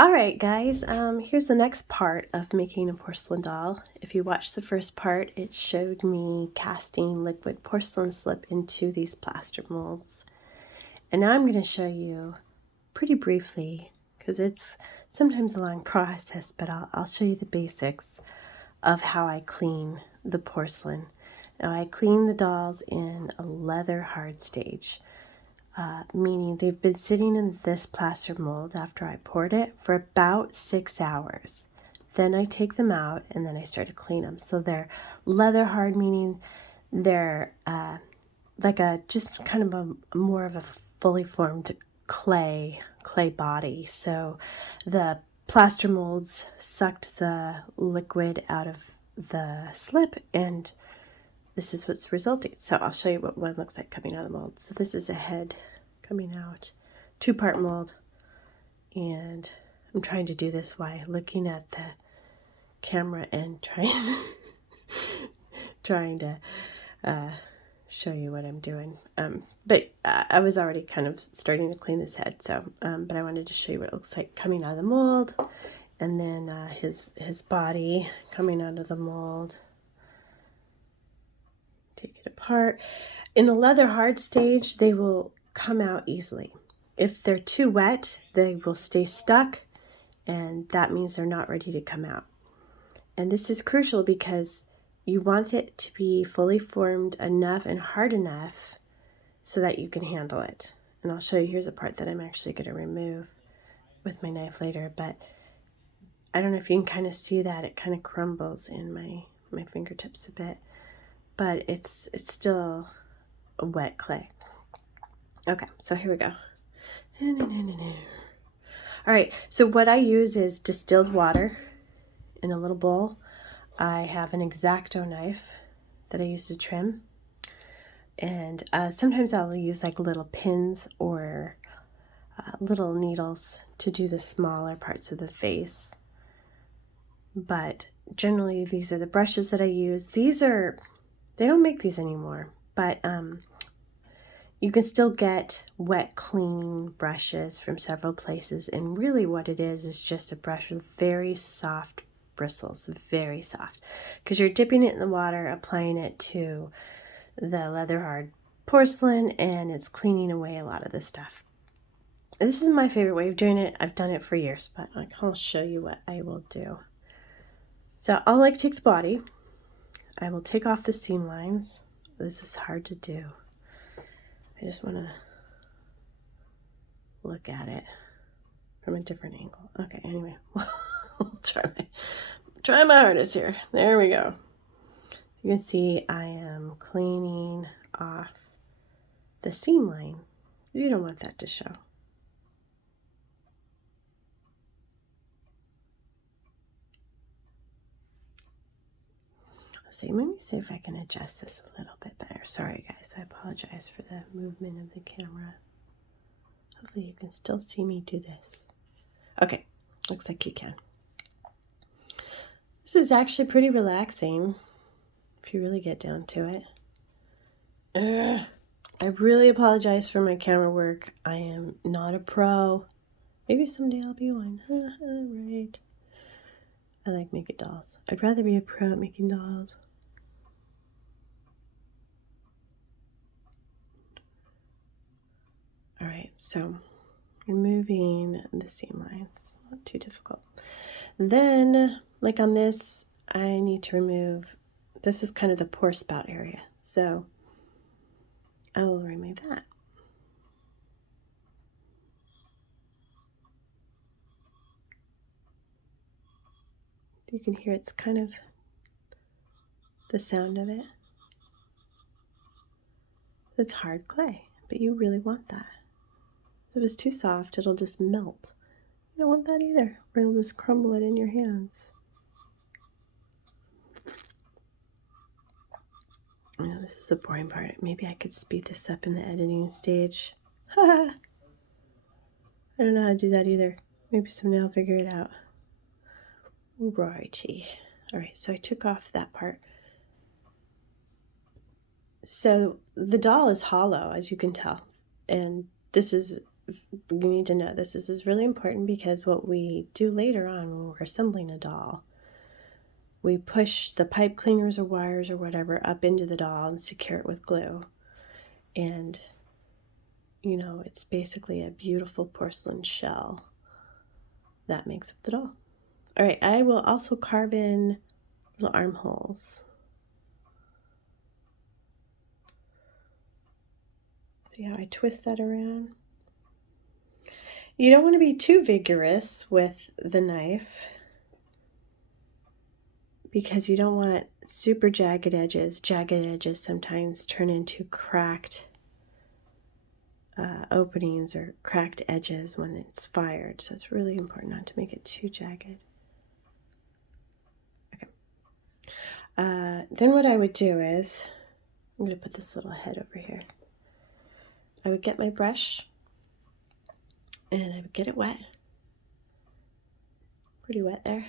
All right, guys, here's the next part of making a porcelain doll. If you watched the first part, it showed me casting liquid porcelain slip into these plaster molds. And now I'm going to show you pretty briefly, because it's sometimes a long process, but I'll show you the basics of how I clean the porcelain. Now, I clean the dolls in a leather hard stage. Meaning they've been sitting in this plaster mold after I poured it for about 6 hours. Then I take them out and then I start to clean them. So they're leather hard, meaning they're like just kind of a more of a fully formed clay body. So the plaster molds sucked the liquid out of the slip, and this is what's resulting. So I'll show you what one looks like coming out of the mold. So this is a head coming out, 2-part mold, and I'm trying to do this while looking at the camera and trying to show you what I'm doing. But I was already kind of starting to clean this head, so but I wanted to show you what it looks like coming out of the mold, and then his body coming out of the mold. Take it apart. In the leather hard stage, they will come out easily. If they're too wet, they will stay stuck, and that means they're not ready to come out. And this is crucial because you want it to be fully formed enough and hard enough so that you can handle it. And I'll show you, here's a part that I'm actually going to remove with my knife later, but I don't know if you can kind of see that. It kind of crumbles in my fingertips a bit, but it's still a wet clay. Okay, so here we go. All right, so what I use is distilled water in a little bowl. I have an X-Acto knife that I use to trim, and sometimes I'll use like little pins or little needles to do the smaller parts of the face. But generally these are the brushes that I use. They don't make these anymore, but you can still get wet cleaning brushes from several places, and really what it is just a brush with very soft bristles, very soft, because you're dipping it in the water, applying it to the leather hard porcelain, and it's cleaning away a lot of the stuff. This is my favorite way of doing it. I've done it for years, but I'll show you what I will do. So I'll take the body. I will take off the seam lines. This is hard to do. I just want to look at it from a different angle. Okay, anyway, I'll try my hardest here. There we go. You can see I am cleaning off the seam line. You don't want that to show. Let me see if I can adjust this a little bit better. Sorry guys, I apologize for the movement of the camera. Hopefully you can still see me do this. Okay, looks like you can. This is actually pretty relaxing if you really get down to it. I really apologize for my camera work. I am not a pro. Maybe someday I'll be one. Right. I like making dolls. I'd rather be a pro at making dolls. All right, so removing the seam lines, not too difficult. And then, like on this, I need to remove, this is kind of the pour spout area, so I will remove that. You can hear it's kind of the sound of it. It's hard clay, but you really want that. If it's too soft, it'll just melt. You don't want that either, or it'll just crumble it in your hands. I know this is the boring part. Maybe I could speed this up in the editing stage. I don't know how to do that either. Maybe someday I'll figure it out. Righty. Alright, so I took off that part. So the doll is hollow, as you can tell. And this is you need to know this. This is really important because what we do later on when we're assembling a doll, we push the pipe cleaners or wires or whatever up into the doll and secure it with glue. And, you know, it's basically a beautiful porcelain shell that makes up the doll. All right, I will also carve in little armholes. See how I twist that around? You don't want to be too vigorous with the knife because you don't want super jagged edges. Jagged edges sometimes turn into cracked openings or cracked edges when it's fired. So it's really important not to make it too jagged. Okay. Then what I would do is, I'm going to put this little head over here. I would get my brush and I would get it wet. Pretty wet there.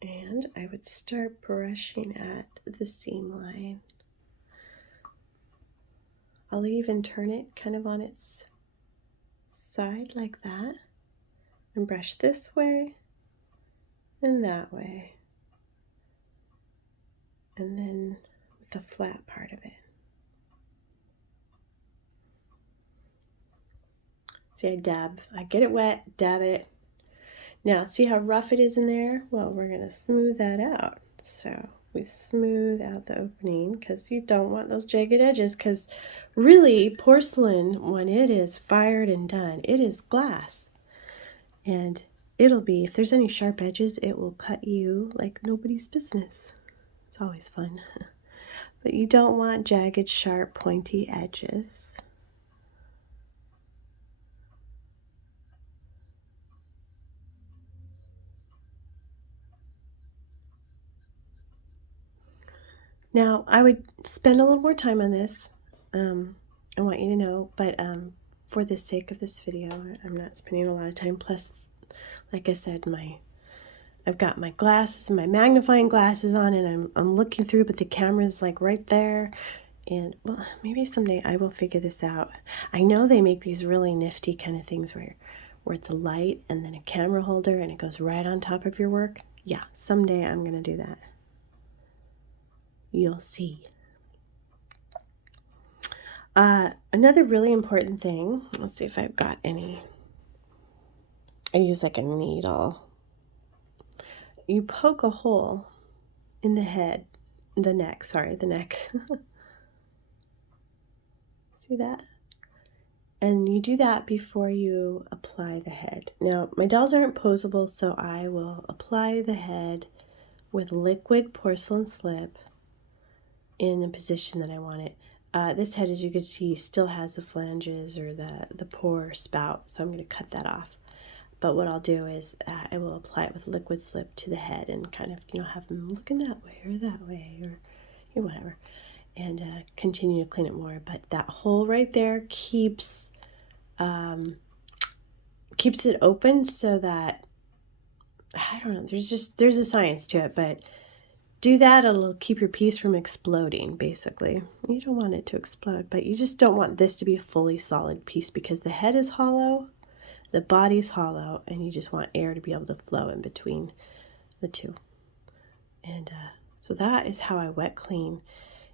And I would start brushing at the seam line. I'll even turn it kind of on its side like that and brush this way and that way. And then with the flat part of it. See, I get it wet, dab it. Now, see how rough it is in there? Well, we're going to smooth that out. So we smooth out the opening because you don't want those jagged edges, because really porcelain, when it is fired and done, it is glass. And it'll be, if there's any sharp edges, it will cut you like nobody's business. It's always fun. But you don't want jagged, sharp, pointy edges. Now, I would spend a little more time on this. I want you to know, but for the sake of this video, I'm not spending a lot of time. Plus, like I said, I've got my glasses, my magnifying glasses on, and I'm looking through, but the camera's like right there. And well, maybe someday I will figure this out. I know they make these really nifty kind of things where it's a light and then a camera holder and it goes right on top of your work. Yeah, someday I'm gonna do that. You'll see. Another really important thing, let's see if I've got any. I use like a needle. You poke a hole in the neck. See that? And you do that before you apply the head. Now, my dolls aren't posable, so I will apply the head with liquid porcelain slip in a position that I want it. This head, as you can see, still has the flanges or the pore spout, so I'm going to cut that off. But what I'll do is I will apply it with liquid slip to the head and kind of, you know, have them looking that way or whatever, and continue to clean it more. But that hole right there keeps it open so that, I don't know, there's a science to it, but do that, it'll keep your piece from exploding, basically. You don't want it to explode, but you just don't want this to be a fully solid piece because the head is hollow, the body's hollow, and you just want air to be able to flow in between the two. And so that is how I wet clean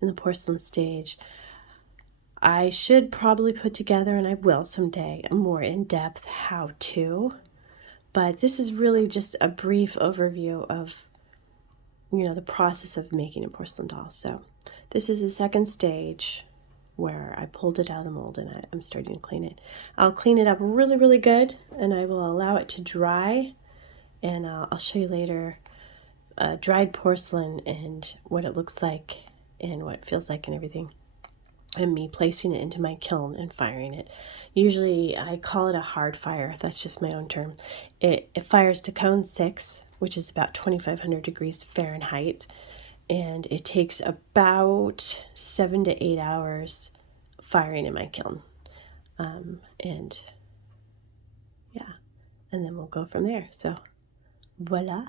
in the porcelain stage. I should probably put together, and I will someday, a more in-depth how-to, but this is really just a brief overview of, you know, the process of making a porcelain doll. So this is the second stage where I pulled it out of the mold and I'm starting to clean it. I'll clean it up really, really good, and I will allow it to dry, and I'll show you later dried porcelain and what it looks like and what it feels like and everything, and me placing it into my kiln and firing it. Usually I call it a hard fire. That's just my own term. It fires to cone 6, which is about 2,500 degrees Fahrenheit, and it takes about 7 to 8 hours firing in my kiln. And yeah, and then we'll go from there. So voila.